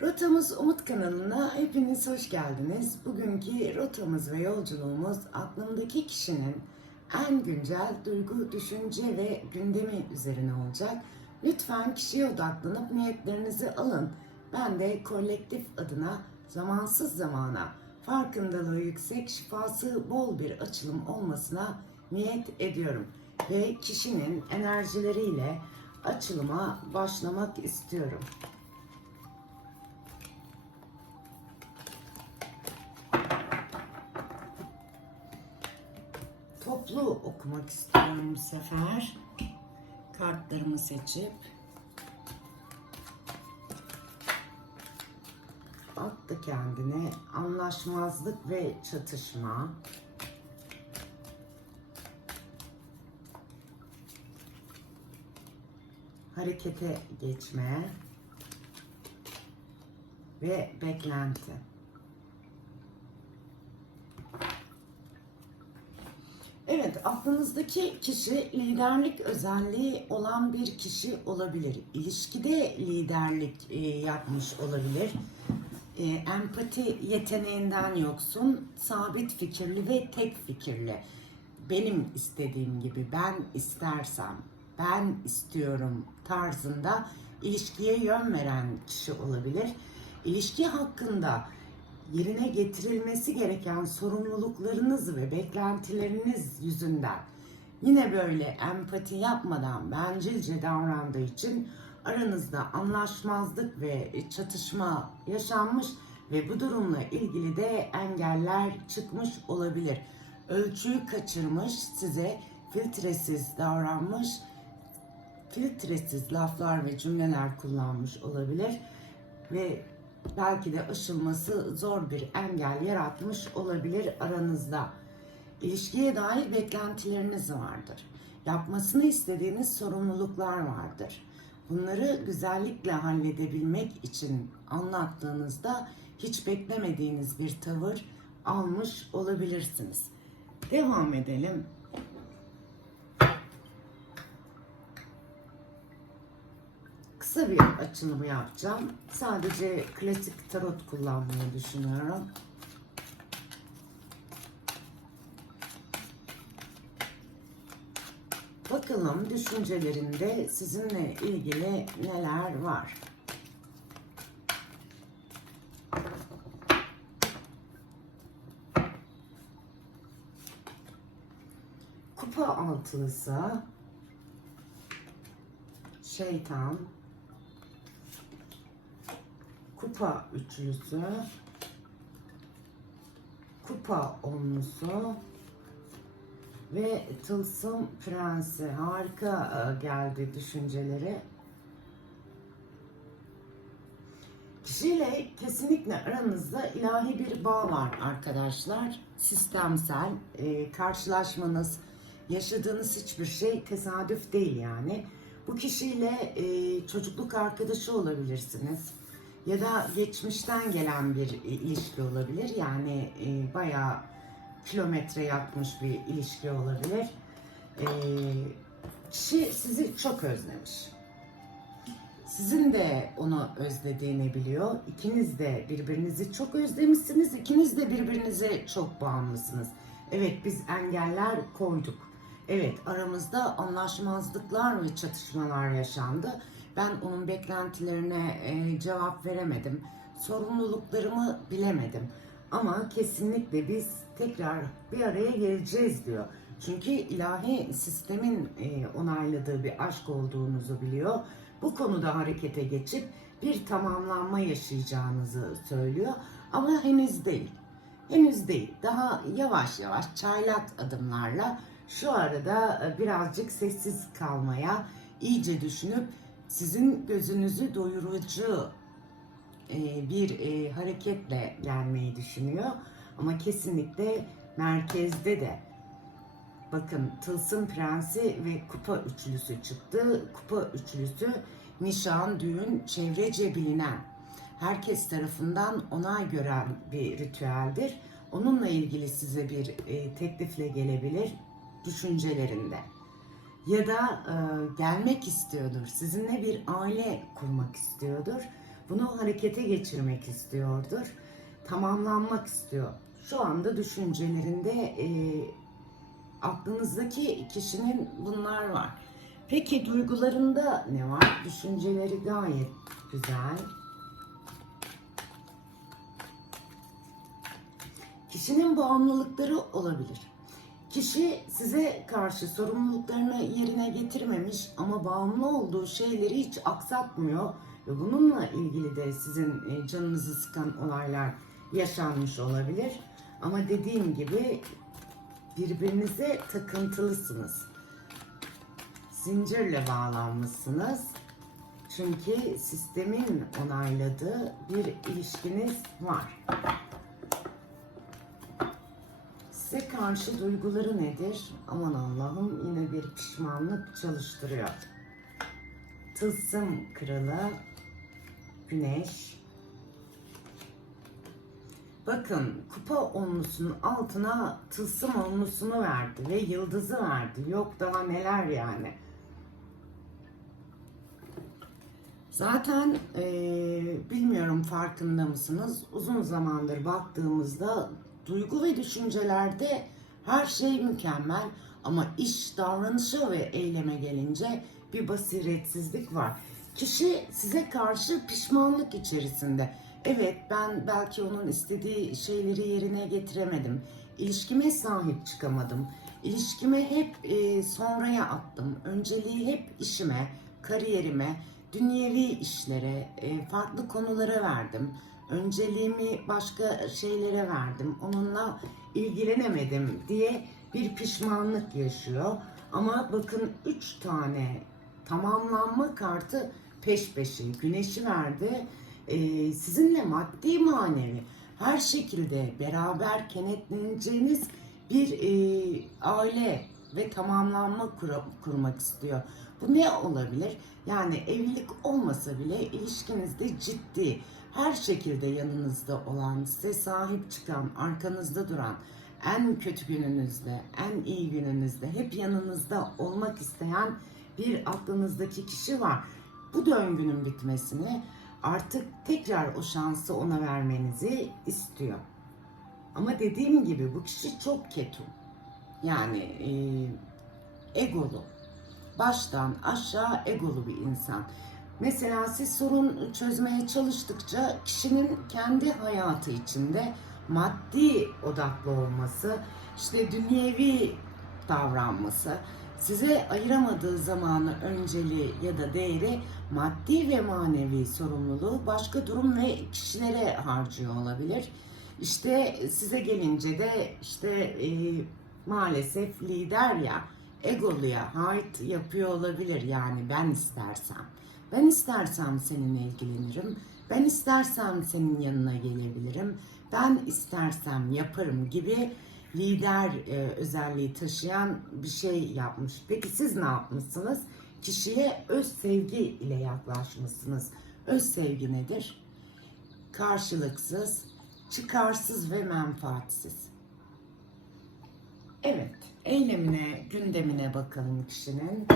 Rotamız Umut kanalına hepiniz hoş geldiniz. Bugünkü rotamız ve yolculuğumuz aklımdaki kişinin en güncel duygu, düşünce ve gündemi üzerine olacak. Lütfen kişiye odaklanıp niyetlerinizi alın. Ben de kolektif adına zamansız zamana farkındalığı yüksek, şifası bol bir açılım olmasına niyet ediyorum. Ve kişinin enerjileriyle açılıma başlamak istiyorum. Toplu okumak istiyorum bu sefer. Kartlarımı seçip attı kendine anlaşmazlık ve çatışma. Harekete geçme ve beklenti. Evet, aklınızdaki kişi liderlik özelliği olan bir kişi olabilir. İlişkide liderlik e, yapmış olabilir. E, empati yeteneğinden yoksun, sabit fikirli ve tek fikirli. Benim istediğim gibi, ben istersem, ben istiyorum tarzında ilişkiye yön veren kişi olabilir. İlişki hakkında yerine getirilmesi gereken sorumluluklarınız ve beklentileriniz yüzünden yine böyle empati yapmadan bencilce davrandığı için aranızda anlaşmazlık ve çatışma yaşanmış ve bu durumla ilgili de engeller çıkmış olabilir. Ölçüyü kaçırmış, size filtresiz davranmış, filtresiz laflar ve cümleler kullanmış olabilir ve belki de aşılması zor bir engel yaratmış olabilir aranızda. İlişkiye dair beklentileriniz vardır. Yapmasını istediğiniz sorumluluklar vardır. Bunları güzellikle halledebilmek için anlattığınızda hiç beklemediğiniz bir tavır almış olabilirsiniz. Devam edelim. Kısa bir açılımı yapacağım. Sadece klasik tarot kullanmayı düşünüyorum. Bakalım düşüncelerinde sizinle ilgili neler var. Kupa altılısı, şeytan, kupa üçlüsü, kupa onlusu ve tılsım prensi. Harika e, geldi düşünceleri. Kişiyle kesinlikle aranızda ilahi bir bağ var arkadaşlar. Sistemsel, e, karşılaşmanız, yaşadığınız hiçbir şey tesadüf değil yani. Bu kişiyle e, çocukluk arkadaşı olabilirsiniz ya da geçmişten gelen bir ilişki olabilir. Yani e, bayağı kilometre yapmış bir ilişki olabilir. E, kişi sizi çok özlemiş. Sizin de onu özlediğini biliyor. İkiniz de birbirinizi çok özlemişsiniz. İkiniz de birbirinize çok bağımlısınız. Evet biz engeller koyduk. Evet aramızda anlaşmazlıklar ve çatışmalar yaşandı. Ben onun beklentilerine e, cevap veremedim. Sorumluluklarımı bilemedim. Ama kesinlikle biz tekrar bir araya geleceğiz diyor. Çünkü ilahi sistemin e, onayladığı bir aşk olduğunuzu biliyor. Bu konuda harekete geçip bir tamamlanma yaşayacağınızı söylüyor. Ama henüz değil. Henüz değil. Daha yavaş yavaş çaylak adımlarla şu arada e, birazcık sessiz kalmaya, iyice düşünüp sizin gözünüzü doyurucu e, bir e, hareketle gelmeyi düşünüyor. Ama kesinlikle merkezde de bakın Tılsım Prensi ve Kupa Üçlüsü çıktı. Kupa Üçlüsü nişan, düğün, çevrece bilinen, herkes tarafından onay gören bir ritüeldir. Onunla ilgili size bir e, teklifle gelebilir düşüncelerinde ya da e, gelmek istiyordur. Sizinle bir aile kurmak istiyordur. Bunu harekete geçirmek istiyordur. Tamamlanmak istiyor. Şu anda düşüncelerinde e, aklınızdaki kişinin bunlar var. Peki duygularında ne var? Düşünceleri gayet güzel. Kişinin bağımlılıkları olabilir. Kişi size karşı sorumluluklarını yerine getirmemiş ama bağımlı olduğu şeyleri hiç aksatmıyor ve bununla ilgili de sizin e, canınızı sıkan olaylar yaşanmış olabilir. Ama dediğim gibi birbirinize takıntılısınız. Zincirle bağlanmışsınız. Çünkü sistemin onayladığı bir ilişkiniz var. Size karşı duyguları nedir? Aman Allah'ım yine bir pişmanlık çalıştırıyor. Tılsım kralı, güneş. Bakın kupa onlusunun altına tılsım onlusunu verdi ve yıldızı verdi. Yok daha neler yani. Zaten eee, bilmiyorum farkında mısınız? Uzun zamandır baktığımızda duygu ve düşüncelerde her şey mükemmel ama iş, davranışa ve eyleme gelince bir basiretsizlik var. Kişi size karşı pişmanlık içerisinde. Evet ben belki onun istediği şeyleri yerine getiremedim. İlişkime sahip çıkamadım. İlişkime hep e, sonraya attım. Önceliği hep işime, kariyerime, dünyevi işlere, e, farklı konulara verdim. Önceliğimi başka şeylere verdim. Onunla ilgilenemedim diye bir pişmanlık yaşıyor. Ama bakın üç tane tamamlanma kartı peş peşe güneşi verdi. E, sizinle maddi manevi her şekilde beraber kenetleneceğiniz bir e, aile ve tamamlanma kura- kurmak istiyor. Bu ne olabilir? Yani evlilik olmasa bile ilişkinizde ciddi, her şekilde yanınızda olan, size sahip çıkan, arkanızda duran, en kötü gününüzde, en iyi gününüzde hep yanınızda olmak isteyen bir aklınızdaki kişi var. Bu döngünün bitmesini artık tekrar o şansı ona vermenizi istiyor. Ama dediğim gibi bu kişi çok ketum. Yani e, egolu. Baştan aşağı egolu bir insan. Mesela siz sorun çözmeye çalıştıkça kişinin kendi hayatı içinde maddi odaklı olması, işte dünyevi davranması, size ayıramadığı zamanı, önceliği ya da değeri maddi ve manevi sorumluluğu başka durum ve kişilere harcıyor olabilir. İşte size gelince de işte e, maalesef lider ya egoluya hait yapıyor olabilir yani ben istersem. Ben istersem seninle ilgilenirim. Ben istersem senin yanına gelebilirim. Ben istersem yaparım gibi lider e, özelliği taşıyan bir şey yapmış. Peki siz ne yapmışsınız? Kişiye öz sevgi ile yaklaşmışsınız. Öz sevgi nedir? Karşılıksız, çıkarsız ve menfaatsiz. Evet, eylemine, gündemine bakalım kişinin.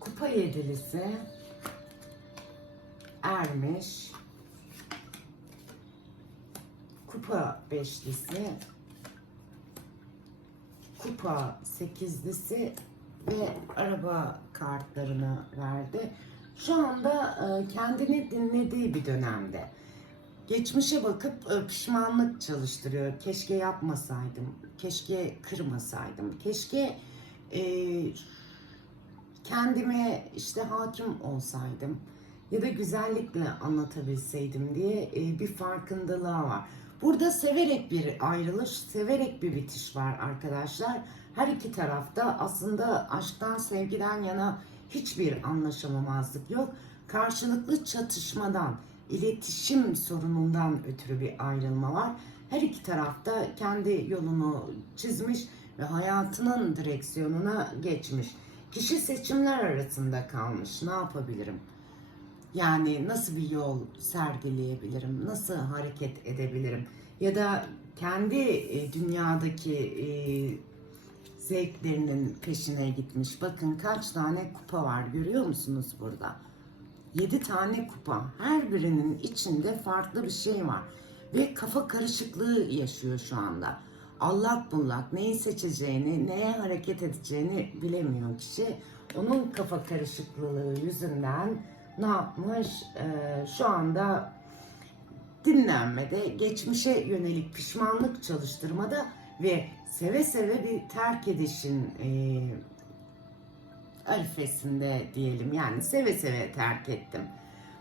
Kupa yedilisi, ermiş, kupa beşlisi, kupa sekizlisi ve araba kartlarını verdi. Şu anda e, kendini dinlediği bir dönemde. Geçmişe bakıp e, pişmanlık çalıştırıyor. Keşke yapmasaydım, keşke kırmasaydım, keşke e, kendime işte hakim olsaydım ya da güzellikle anlatabilseydim diye e, bir farkındalığı var. Burada severek bir ayrılış, severek bir bitiş var arkadaşlar. Her iki tarafta aslında aşktan, sevgiden yana hiçbir anlaşamamazlık yok. Karşılıklı çatışmadan, iletişim sorunundan ötürü bir ayrılma var. Her iki tarafta kendi yolunu çizmiş ve hayatının direksiyonuna geçmiş. Kişi seçimler arasında kalmış. Ne yapabilirim? Yani nasıl bir yol sergileyebilirim? Nasıl hareket edebilirim? Ya da kendi e, dünyadaki e, zevklerinin peşine gitmiş. Bakın kaç tane kupa var görüyor musunuz burada? 7 tane kupa. Her birinin içinde farklı bir şey var. Ve kafa karışıklığı yaşıyor şu anda. Allak bullak neyi seçeceğini, neye hareket edeceğini bilemiyor kişi. Onun kafa karışıklığı yüzünden ne yapmış? Ee, şu anda dinlenmede, geçmişe yönelik pişmanlık çalıştırmada ve seve seve bir terk edişin e, arifesinde diyelim. Yani seve seve terk ettim.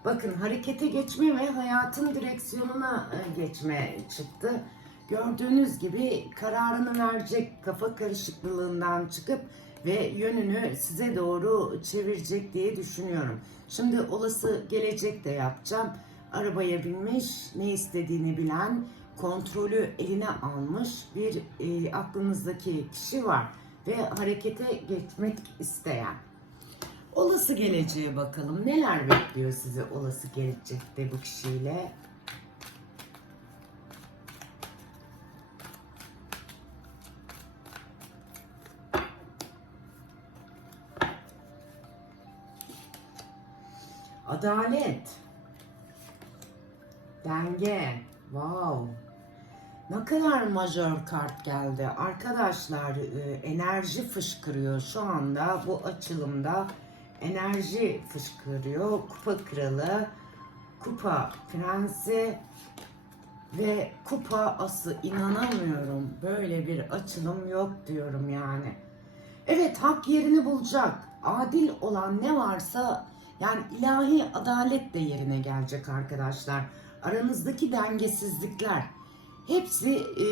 Bakın harekete geçme ve hayatın direksiyonuna e, geçme çıktı. Gördüğünüz gibi kararını verecek kafa karışıklığından çıkıp ve yönünü size doğru çevirecek diye düşünüyorum. Şimdi olası gelecek de yapacağım. Arabaya binmiş, ne istediğini bilen, kontrolü eline almış bir e, aklınızdaki kişi var ve harekete geçmek isteyen. Olası geleceğe bakalım. Neler bekliyor sizi olası gelecekte bu kişiyle? Adalet. Denge. Wow. Ne kadar majör kart geldi. Arkadaşlar e, enerji fışkırıyor şu anda bu açılımda. Enerji fışkırıyor. Kupa kralı, kupa prensi ve kupa ası inanamıyorum. Böyle bir açılım yok diyorum yani. Evet hak yerini bulacak. Adil olan ne varsa yani ilahi adalet de yerine gelecek arkadaşlar. Aranızdaki dengesizlikler hepsi e,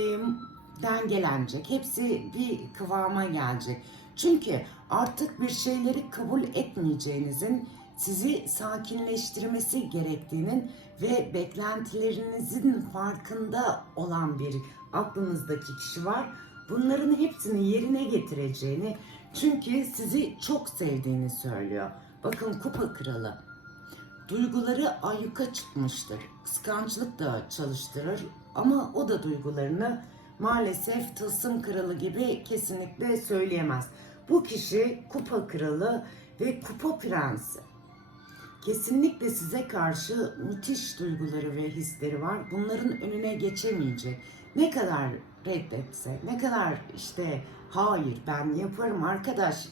dengelenecek. Hepsi bir kıvama gelecek. Çünkü artık bir şeyleri kabul etmeyeceğinizin sizi sakinleştirmesi gerektiğinin ve beklentilerinizin farkında olan bir aklınızdaki kişi var. Bunların hepsini yerine getireceğini çünkü sizi çok sevdiğini söylüyor. Bakın kupa kralı. Duyguları ayyuka çıkmıştır. Kıskançlık da çalıştırır ama o da duygularını maalesef tılsım kralı gibi kesinlikle söyleyemez. Bu kişi kupa kralı ve kupa prensi. Kesinlikle size karşı müthiş duyguları ve hisleri var. Bunların önüne geçemeyecek. Ne kadar reddetse, ne kadar işte hayır ben yaparım arkadaş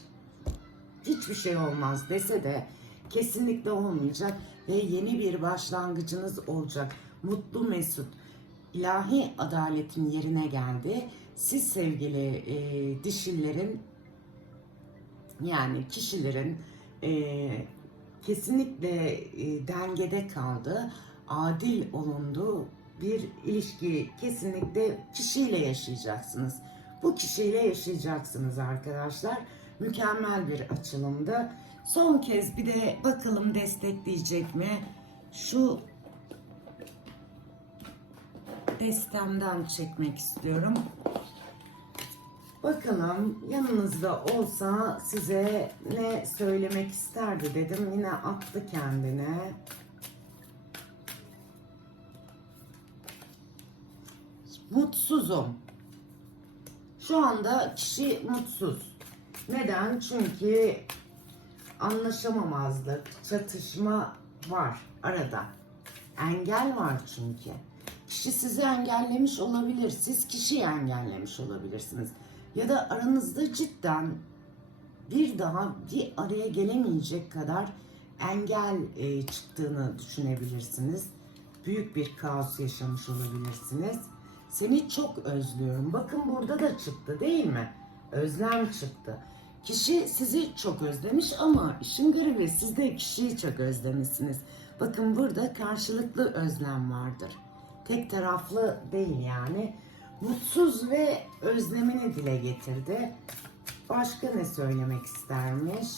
hiçbir şey olmaz dese de kesinlikle olmayacak ve yeni bir başlangıcınız olacak. Mutlu mesut ilahi adaletin yerine geldi. Siz sevgili e, dişillerin yani kişilerin e, kesinlikle e, dengede kaldı. Adil olundu. Bir ilişki kesinlikle kişiyle yaşayacaksınız. Bu kişiyle yaşayacaksınız arkadaşlar. Mükemmel bir açılımdı. Son kez bir de bakalım destekleyecek mi? Şu destemden çekmek istiyorum. Bakalım yanınızda olsa size ne söylemek isterdi dedim. Yine attı kendine. Mutsuzum. Şu anda kişi mutsuz. Neden? Çünkü anlaşamamazlık, çatışma var arada. Engel var çünkü. Kişi sizi engellemiş olabilir. Siz kişiyi engellemiş olabilirsiniz. Ya da aranızda cidden bir daha bir araya gelemeyecek kadar engel e, çıktığını düşünebilirsiniz. Büyük bir kaos yaşamış olabilirsiniz. Seni çok özlüyorum. Bakın burada da çıktı değil mi? Özlem çıktı. Kişi sizi çok özlemiş ama işin garibi siz de kişiyi çok özlemişsiniz. Bakın burada karşılıklı özlem vardır. Tek taraflı değil yani. Mutsuz ve özlemini dile getirdi. Başka ne söylemek istermiş?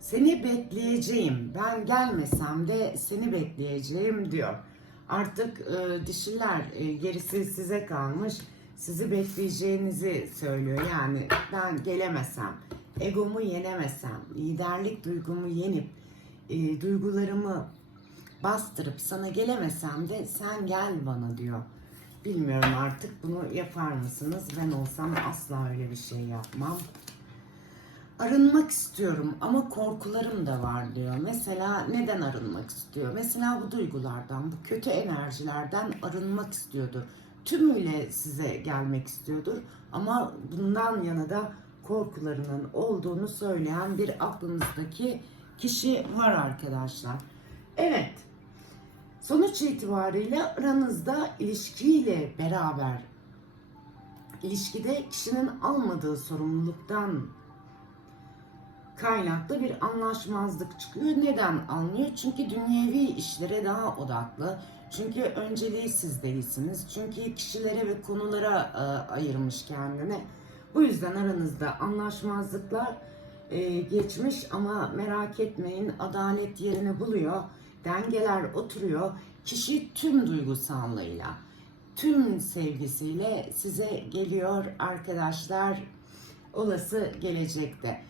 Seni bekleyeceğim. Ben gelmesem de seni bekleyeceğim diyor. Artık e, dişiler e, gerisi size kalmış. Sizi bekleyeceğinizi söylüyor. Yani ben gelemesem, egomu yenemesem, liderlik duygumu yenip e, duygularımı bastırıp sana gelemesem de sen gel bana diyor. Bilmiyorum artık bunu yapar mısınız? Ben olsam asla öyle bir şey yapmam. Arınmak istiyorum ama korkularım da var diyor. Mesela neden arınmak istiyor? Mesela bu duygulardan, bu kötü enerjilerden arınmak istiyordu. Tümüyle size gelmek istiyordur ama bundan yana da korkularının olduğunu söyleyen bir aklınızdaki kişi var arkadaşlar. Evet. Sonuç itibariyle aranızda ilişkiyle beraber ilişkide kişinin almadığı sorumluluktan kaynaklı bir anlaşmazlık çıkıyor. Neden anlıyor? Çünkü dünyevi işlere daha odaklı. Çünkü önceliği siz değilsiniz. Çünkü kişilere ve konulara e, ayırmış kendini. Bu yüzden aranızda anlaşmazlıklar e, geçmiş ama merak etmeyin adalet yerini buluyor. Dengeler oturuyor. Kişi tüm duygusallığıyla, tüm sevgisiyle size geliyor arkadaşlar olası gelecekte.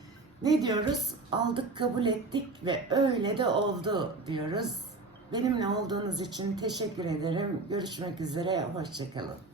Ne diyoruz? Aldık, kabul ettik ve öyle de oldu diyoruz. Benimle olduğunuz için teşekkür ederim. Görüşmek üzere, hoşçakalın.